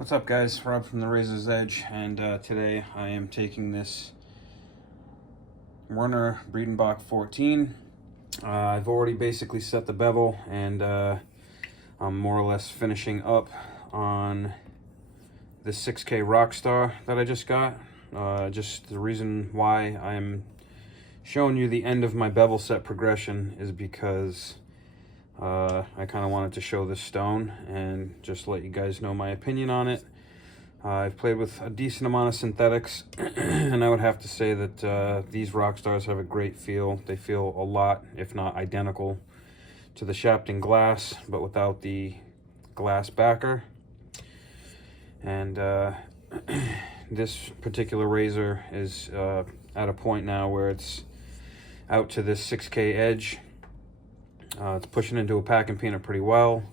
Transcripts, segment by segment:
What's up, guys? Rob from the Razor's Edge, and today I am taking this Werner Breidenbach 14. I've already basically set the bevel, and I'm more or less finishing up on the 6K Rockstar that I just got. Just the reason why I'm showing you the end of my bevel set progression is because I kind of wanted to show this stone and just let you guys know my opinion on it. I've played with a decent amount of synthetics, and I would have to say that these Rockstars have a great feel. They feel a lot, if not identical, to the Shapton glass, but without the glass backer. And this particular razor is at a point now where it's out to this 6K edge. It's pushing into a packing peanut pretty well.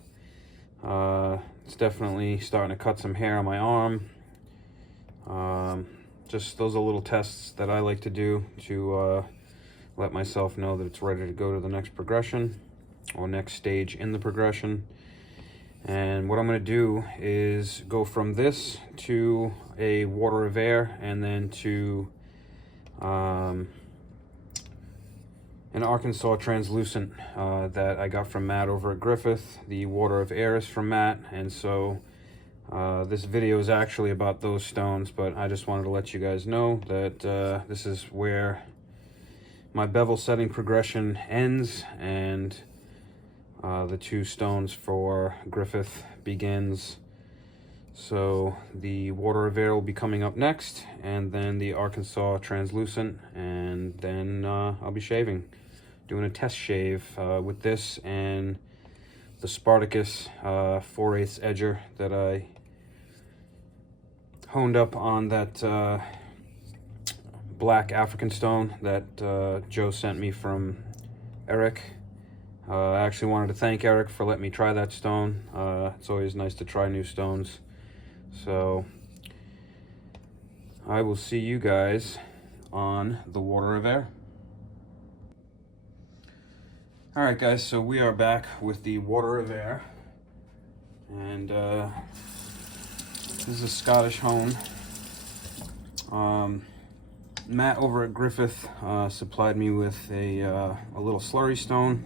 It's definitely starting to cut some hair on my arm. Just those are little tests that I like to do to let myself know that it's ready to go to the next progression or next stage in the progression. And what I'm going to do is go from this to a water of air, and then to an Arkansas translucent that I got from Matt over at Griffith. The water of air is from Matt, and so this video is actually about those stones, but I just wanted to let you guys know that this is where my bevel setting progression ends, and the two stones for Griffith begins. So the water of air will be coming up next, and then the Arkansas translucent, and then I'll be shaving, doing a test shave with this and the Spartacus 4/8 edger that I honed up on that black African stone that Joe sent me from Eric. I actually wanted to thank Eric for letting me try that stone. It's always nice to try new stones. So I will see you guys on the water of air. All right, guys, so we are back with the water of air, and this is a Scottish hone. Matt over at Griffith supplied me with a little slurry stone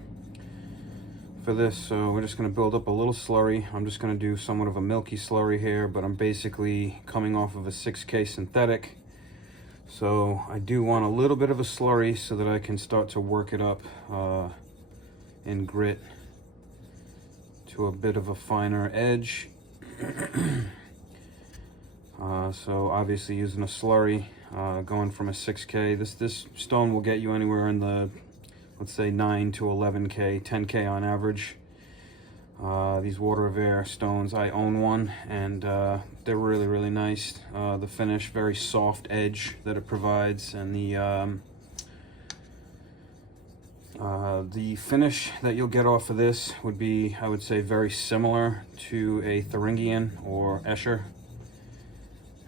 for this, so we're just going to build up a little slurry. I'm just going to do somewhat of a milky slurry here, but I'm basically coming off of a 6K synthetic, so I do want a little bit of a slurry so that I can start to work it up in grit to a bit of a finer edge. So obviously using a slurry, going from a 6K, this stone will get you anywhere in the, let's say, 9 to 11K, 10K on average. These water of air stones, I own one, and they're really, really nice. The finish, very soft edge that it provides, and the finish that you'll get off of this would be, I would say, very similar to a Thuringian or Escher.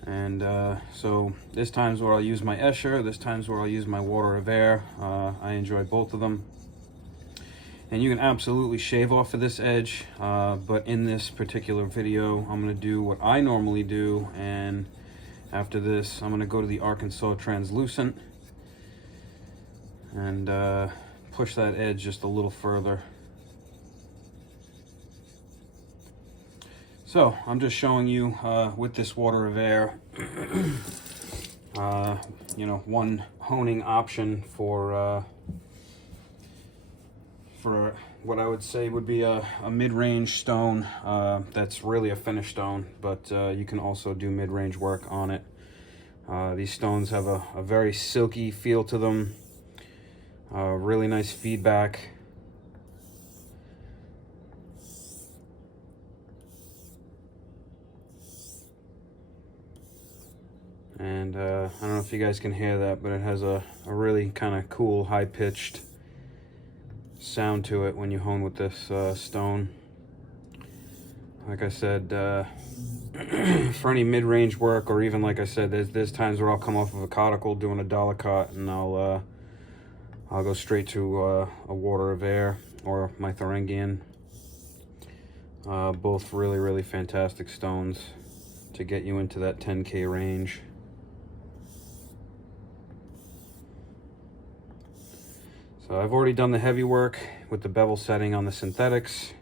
And so there's times where I'll use my Escher, there's times where I'll use my water of air. I enjoy both of them. And you can absolutely shave off of this edge, but in this particular video, I'm going to do what I normally do, and after this, I'm going to go to the Arkansas translucent and push that edge just a little further. So I'm just showing you with this water of air, you know, one honing option for what I would say would be a mid-range stone that's really a finished stone, but you can also do mid-range work on it. These stones have a very silky feel to them, really nice feedback. And I don't know if you guys can hear that, but it has a really kind of cool, high-pitched sound to it when you hone with this stone. Like I said, for any mid-range work, or even, like I said, there's times where I'll come off of a caudicle doing a dollar cut, and I'll go straight to a water of air or my Thuringian. Both really, really fantastic stones. to get you into that 10K range. So I've already done the heavy work with the bevel setting on the synthetics.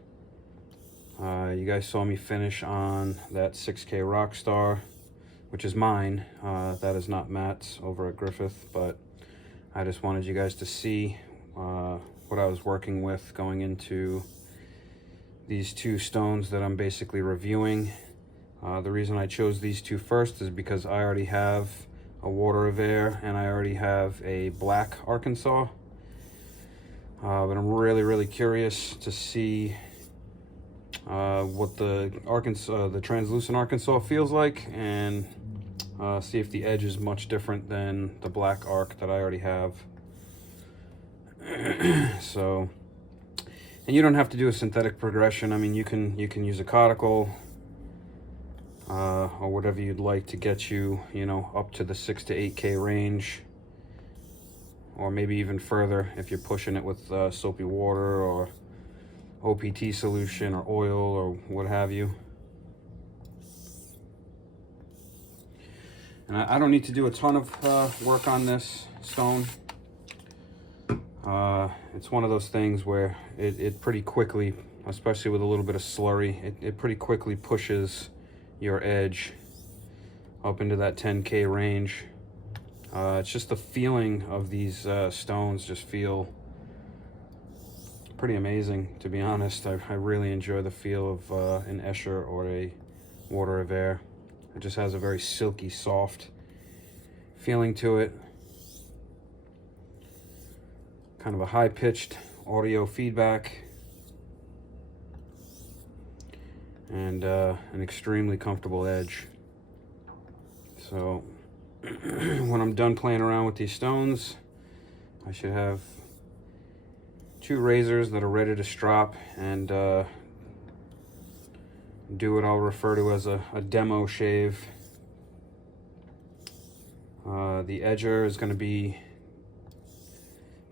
You guys saw me finish on that 6K Rockstar, which is mine. That is not Matt's over at Griffith, but I just wanted you guys to see what I was working with going into these two stones that I'm basically reviewing. The reason I chose these two first is because I already have a Water of Air and I already have a black Arkansas. But I'm really curious to see what the translucent Arkansas feels like, and see if the edge is much different than the black arc that I already have. So, and you don't have to do a synthetic progression. I mean, you can use a conical or whatever you'd like to get you, you know, up to the 6 to 8K range, or maybe even further if you're pushing it with soapy water or OPT solution or oil or what have you. And I don't need to do a ton of work on this stone. It's one of those things where it pretty quickly, especially with a little bit of slurry, it pretty quickly pushes your edge up into that 10K range. It's just the feeling of these stones just feel pretty amazing, to be honest. I really enjoy the feel of an Escher or a Water of Air. It just has a very silky, soft feeling to it. Kind of a high-pitched audio feedback. And an extremely comfortable edge. So when I'm done playing around with these stones, I should have two razors that are ready to strop and do what I'll refer to as a demo shave. The edger is going to be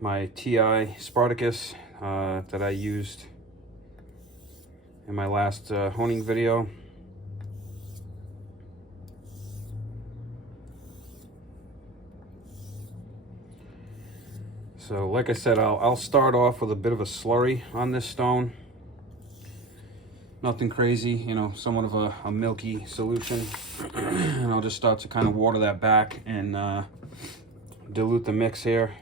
my TI Spartacus that I used in my last honing video. So like I said, I'll start off with a bit of a slurry on this stone. Nothing crazy, you know, somewhat of a milky solution. And I'll just start to kind of water that back and dilute the mix here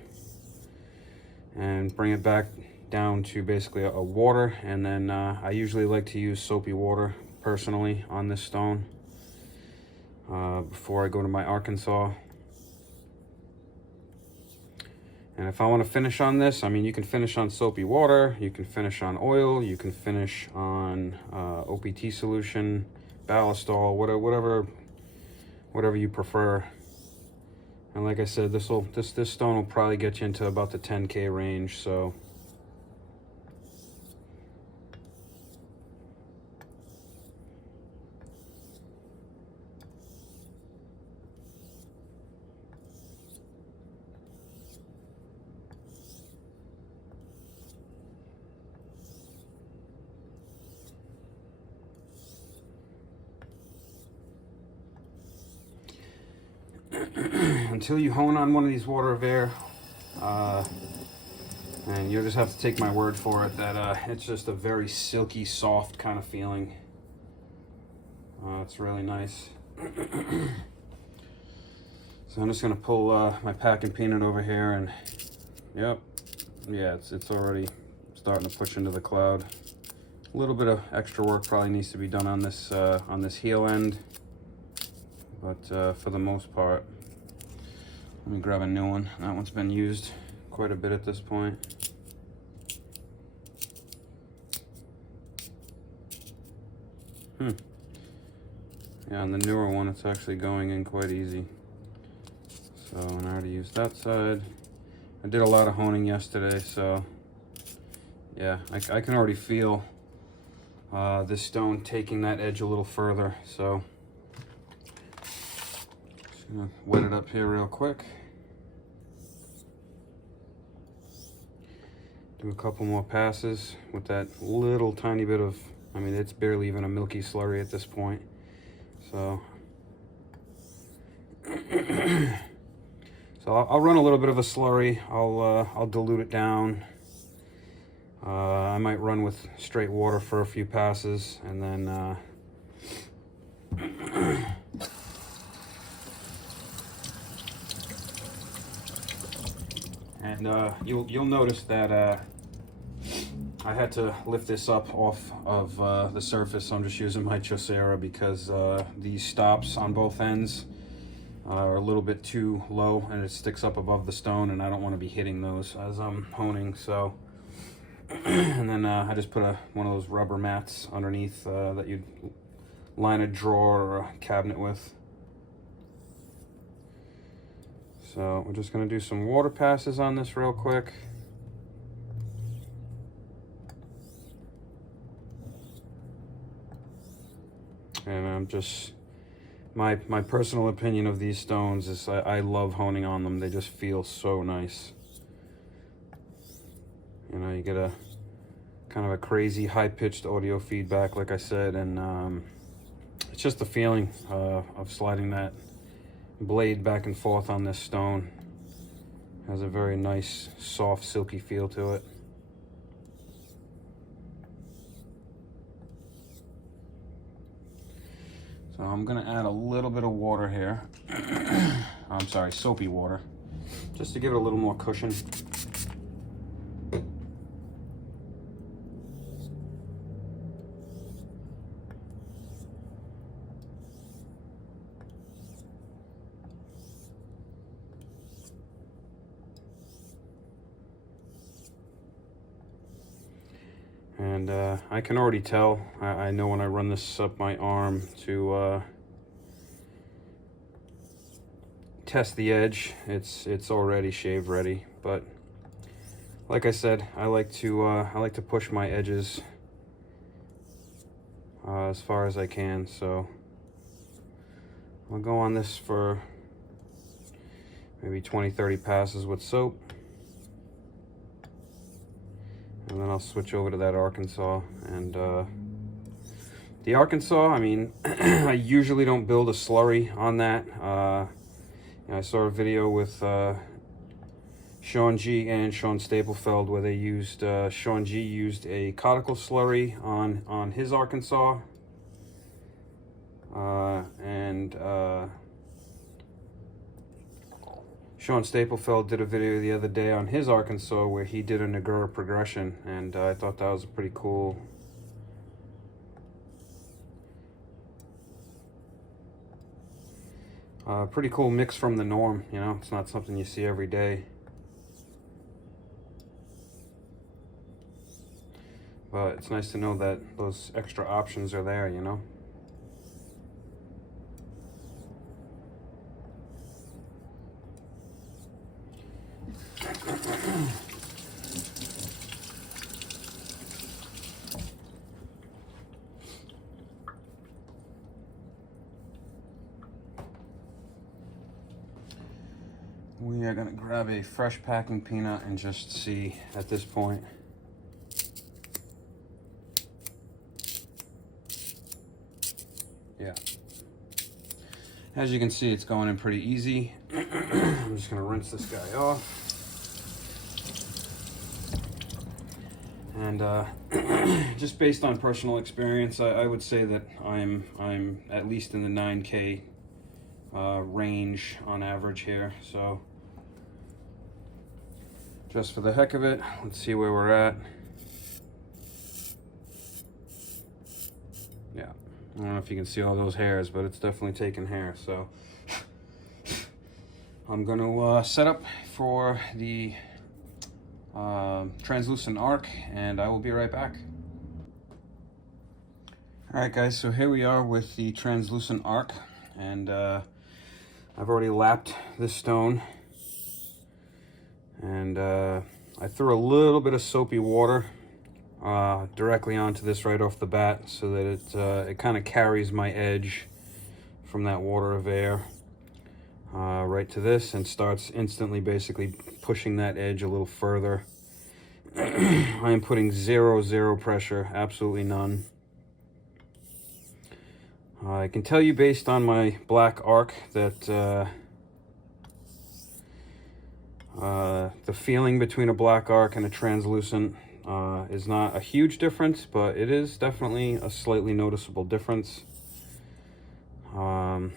and bring it back down to basically a water. And then I usually like to use soapy water personally on this stone before I go to my Arkansas. And if I want to finish on this, I mean, you can finish on soapy water, you can finish on oil, you can finish on OPT solution, ballistol, whatever you prefer. And like I said, this stone will probably get you into about the 10K range. So until you hone on one of these Water of Air, and you'll just have to take my word for it that it's just a very silky, soft kind of feeling. It's really nice. So I'm just gonna pull my packing peanut over here, and yep, yeah, it's already starting to push into the cloud. A little bit of extra work probably needs to be done on this heel end, but for the most part, let me grab a new one. That one's been used quite a bit at this point. Yeah, on the newer one, it's actually going in quite easy. So, and I already used that side. I did a lot of honing yesterday, so yeah, I can already feel this stone taking that edge a little further. So, just gonna wet it up here real quick. Do a couple more passes with that little tiny bit of, I mean, it's barely even a milky slurry at this point. So, I'll run a little bit of a slurry. I'll dilute it down. I might run with straight water for a few passes, and then you'll notice that I had to lift this up off of the surface. I'm just using my Chaucera because these stops on both ends are a little bit too low, and it sticks up above the stone, and I don't want to be hitting those as I'm honing. So, and then I just put one of those rubber mats underneath that you'd line a drawer or a cabinet with. So we're just going to do some water passes on this real quick. And I'm just, my personal opinion of these stones is I love honing on them. They just feel so nice. You know, you get a kind of a crazy high-pitched audio feedback, like I said, and it's just the feeling of sliding that blade back and forth on this stone. Has a very nice, soft, silky feel to it. So I'm gonna add a little bit of water here. I'm sorry, soapy water, just to give it a little more cushion. And I can already tell, I know when I run this up my arm to test the edge, it's already shave ready. But like I said, I like to push my edges as far as I can. So I'll go on this for maybe 20-30 passes with soap. And then I'll switch over to that Arkansas. And the Arkansas, I mean, I usually don't build a slurry on that. I saw a video with Sean G and Sean Staplefeld where they used, Sean G used a conical slurry on his Arkansas. Sean Staplefeld did a video the other day on his Arkansas where he did a Nagura progression, and I thought that was a pretty cool. Pretty cool mix from the norm, you know, it's not something you see every day. But it's nice to know that those extra options are there, you know. We are going to grab a fresh packing peanut and just see at this point. Yeah. As you can see, it's going in pretty easy. I'm just going to rinse this guy off. And just based on personal experience, I would say that I'm at least in the 9K range on average here. So just for the heck of it, let's see where we're at. Yeah, I don't know if you can see all those hairs, but it's definitely taking hair. So I'm going to set up for the translucent arc, and I will be right back. All right, guys, so here we are with the translucent arc, and I've already lapped this stone, and I threw a little bit of soapy water directly onto this right off the bat so that it kind of carries my edge from that water of air right to this and starts instantly basically pushing that edge a little further. I am putting zero pressure, absolutely none. I can tell you based on my black arc that the feeling between a black arc and a translucent is not a huge difference, but it is definitely a slightly noticeable difference. I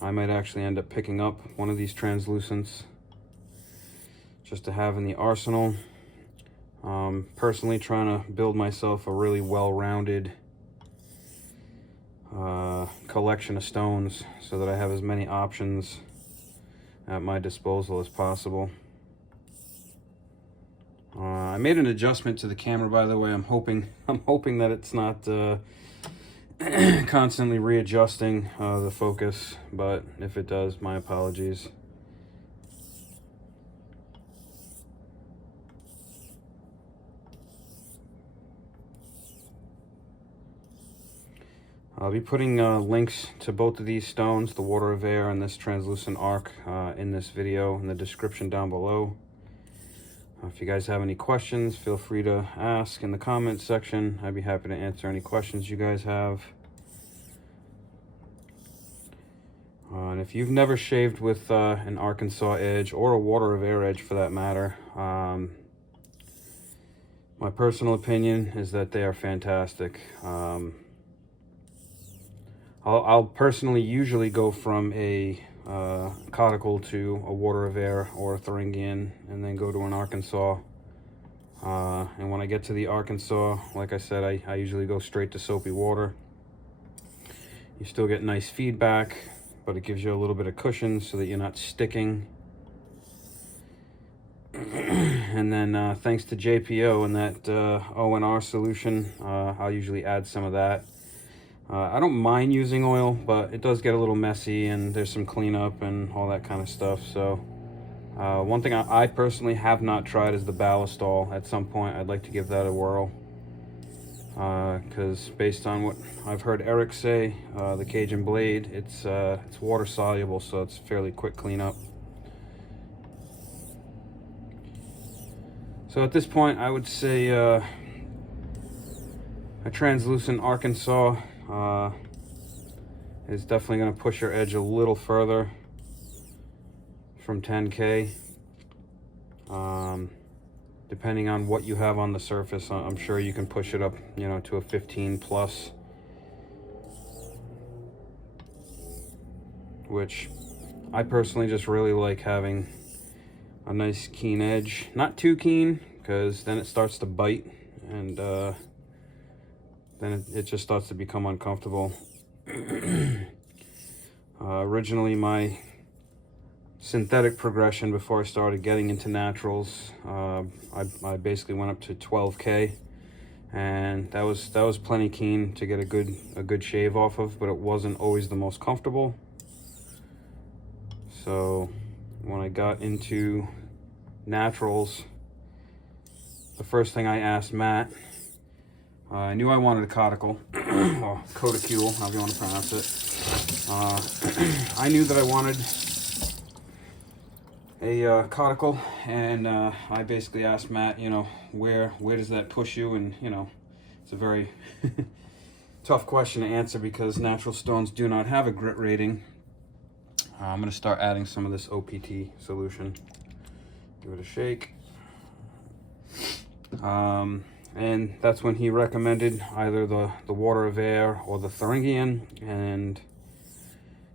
might actually end up picking up one of these translucents just to have in the arsenal. Personally trying to build myself a really well-rounded collection of stones so that I have as many options at my disposal as possible. I made an adjustment to the camera, by the way. I'm hoping that it's not constantly readjusting the focus, but if it does, my apologies. I'll be putting links to both of these stones, the Water of Air and this translucent arc, in this video in the description down below. If you guys have any questions, feel free to ask in the comments section. I'd be happy to answer any questions you guys have. And if you've never shaved with an Arkansas edge or a Water of Air edge for that matter, my personal opinion is that they are fantastic. I'll personally usually go from a caudicle to a Water of Air or a Thuringian and then go to an Arkansas. And when I get to the Arkansas, like I said, I usually go straight to soapy water. You still get nice feedback, but it gives you a little bit of cushion so that you're not sticking. And then thanks to JPO and that ONR solution, I'll usually add some of that. I don't mind using oil, but it does get a little messy and there's some cleanup and all that kind of stuff. So one thing I personally have not tried is the ballistol. At some point I'd like to give that a whirl, because based on what I've heard Eric say, the CAJUN blade, it's water soluble, so it's fairly quick cleanup. So at this point I would say a translucent Arkansas is definitely going to push your edge a little further from 10K. Depending on what you have on the surface, I'm sure you can push it up, you know, to a 15 plus, which I personally just really like having a nice keen edge. Not too keen, because then it starts to bite and then it just starts to become uncomfortable. Originally, my synthetic progression before I started getting into naturals, I basically went up to 12K, and that was plenty keen to get a good shave off of, but it wasn't always the most comfortable. So when I got into naturals, the first thing I asked Matt, I knew I wanted a caudicle, or codicule, however you want to pronounce it. I knew that I wanted a caudicle, and I basically asked Matt, you know, where does that push you? And, you know, it's a very tough question to answer because natural stones do not have a grit rating. I'm going to start adding some of this OPT solution. Give it a shake. And that's when he recommended either the Water of Air or the Thuringian, and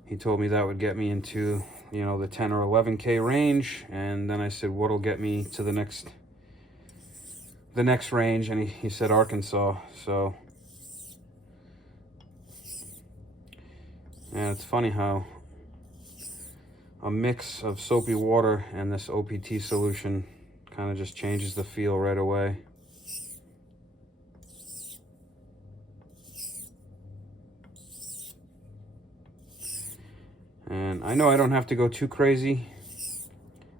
he told me that would get me into, you know, the 10 or 11K range. And then I said, what'll get me to the next range? And he said Arkansas. So, and it's funny how a mix of soapy water and this OPT solution kind of just changes the feel right away. And I know I don't have to go too crazy,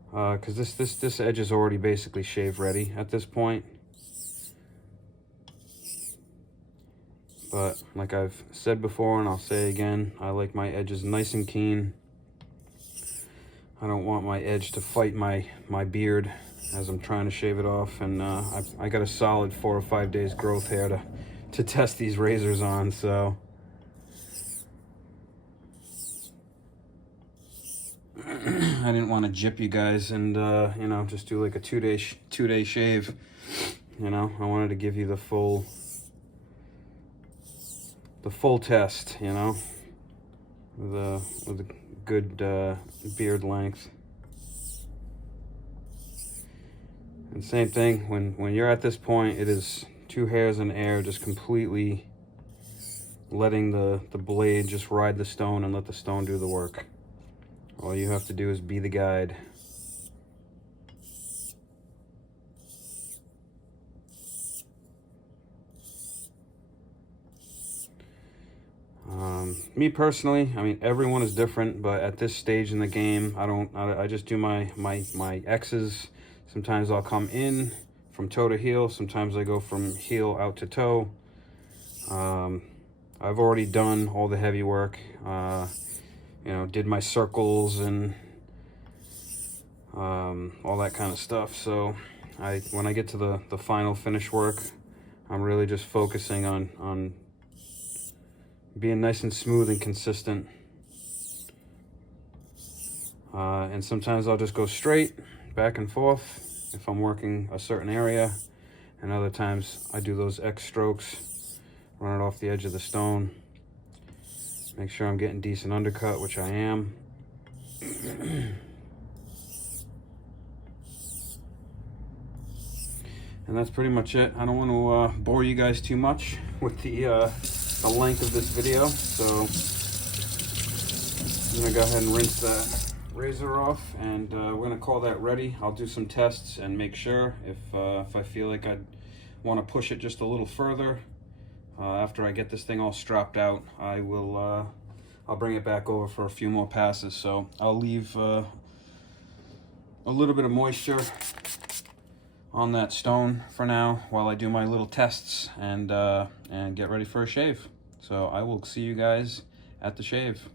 because this edge is already basically shave ready at this point. But like I've said before, and I'll say again, I like my edges nice and keen. I don't want my edge to fight my beard as I'm trying to shave it off. And I got a solid 4 or 5 days growth hair to test these razors on, so I didn't want to jip you guys and you know, just do like a two-day shave. You know, I wanted to give you the full test, you know, with a good beard length. And same thing, when you're at this point, it is 2 hairs in air, just completely letting the blade just ride the stone and let the stone do the work. All you have to do is be the guide. Me personally, I mean, everyone is different, but at this stage in the game, I just do my X's. Sometimes I'll come in from toe to heel. Sometimes I go from heel out to toe. I've already done all the heavy work. You know, did my circles and all that kind of stuff. So when I get to the final finish work, I'm really just focusing on being nice and smooth and consistent. And sometimes I'll just go straight back and forth if I'm working a certain area, and other times I do those X strokes, run it off the edge of the stone, make sure I'm getting decent undercut, which I am. And that's pretty much it. I don't want to bore you guys too much with the length of this video, so I'm gonna go ahead and rinse that razor off, and we're gonna call that ready. I'll do some tests and make sure if I feel like I'd want to push it just a little further. After I get this thing all strapped out, I'll bring it back over for a few more passes. So I'll leave a little bit of moisture on that stone for now while I do my little tests and get ready for a shave. So I will see you guys at the shave.